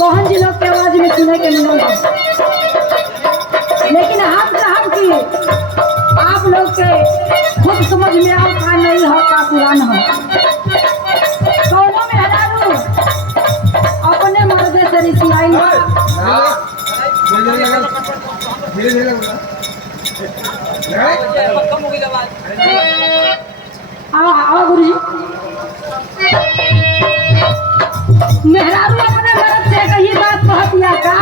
बहन जी लोग के आवाज में सुने के मिलल है। लेकिन हम चाहब कि आप लोग के खुद समझ में आओ का नहीं हो का पुरान हो। कौनो में हरारू अपने मर्दे से रिसियाई आओ गुरु जी। मेहरारू अपने मर्द से कही बात कहतिया का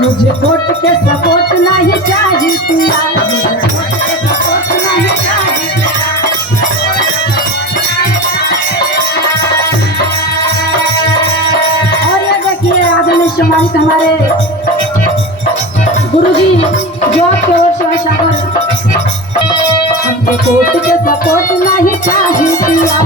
मुझे कोर्ट के सपोर्ट नहीं चाहिए पिया, मुझे कोर्ट के सपोर्ट नहीं चाहिए। और ये देखिए आदरणीय सम्मानित हमारे गुरुजी जॉब की ओर से सागर हमको कोर्ट के सपोर्ट नहीं चाहिए पिया,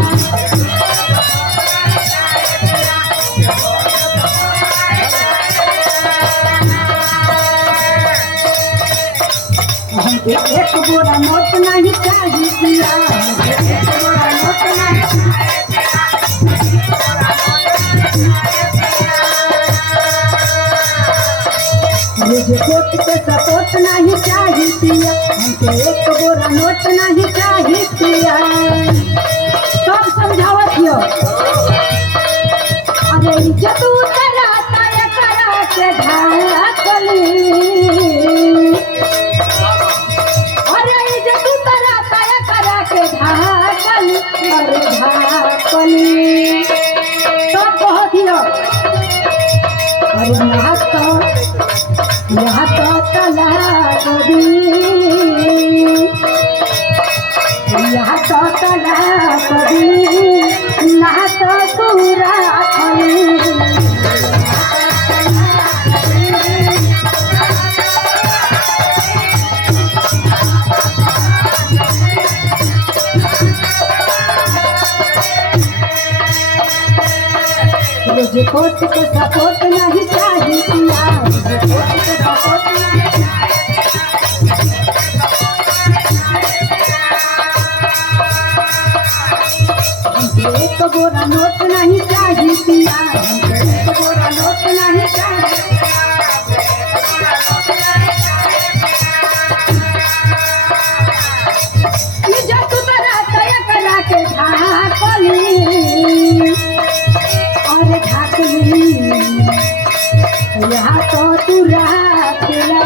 हमको एक बोरा नोट नहीं चाहिए पिया, एक बोरा नोट नहीं। मुझे कोर्ट के सपोर्ट नहीं चाहिए पिया, हमको एक बोरा नोट नहीं चाहिए पिया। सब समझावत हो अरे इज्जत उतरा ताया करा के ढाकली, अरे इज्जत उतरा ताया करा के ढाकली, अरे ढाकली तो बहुत ही अरे यहाँ तो तलाक दी, यहाँ तो तलाक दी, ना तो पूरा मुझे कोर्ट के सपोर्ट नहीं चाहिए पिया, मुझे कोर्ट के सपोर्ट नहीं हमको एक बोरा नोट नहीं चाहिए पिया, हमको एक बोरा नोट नहीं चाहिए। इज्जत उतरा तय करा के ढाकली, और ढाकली यहाँ तो तू राखला,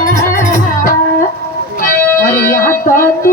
और यहाँ तो तू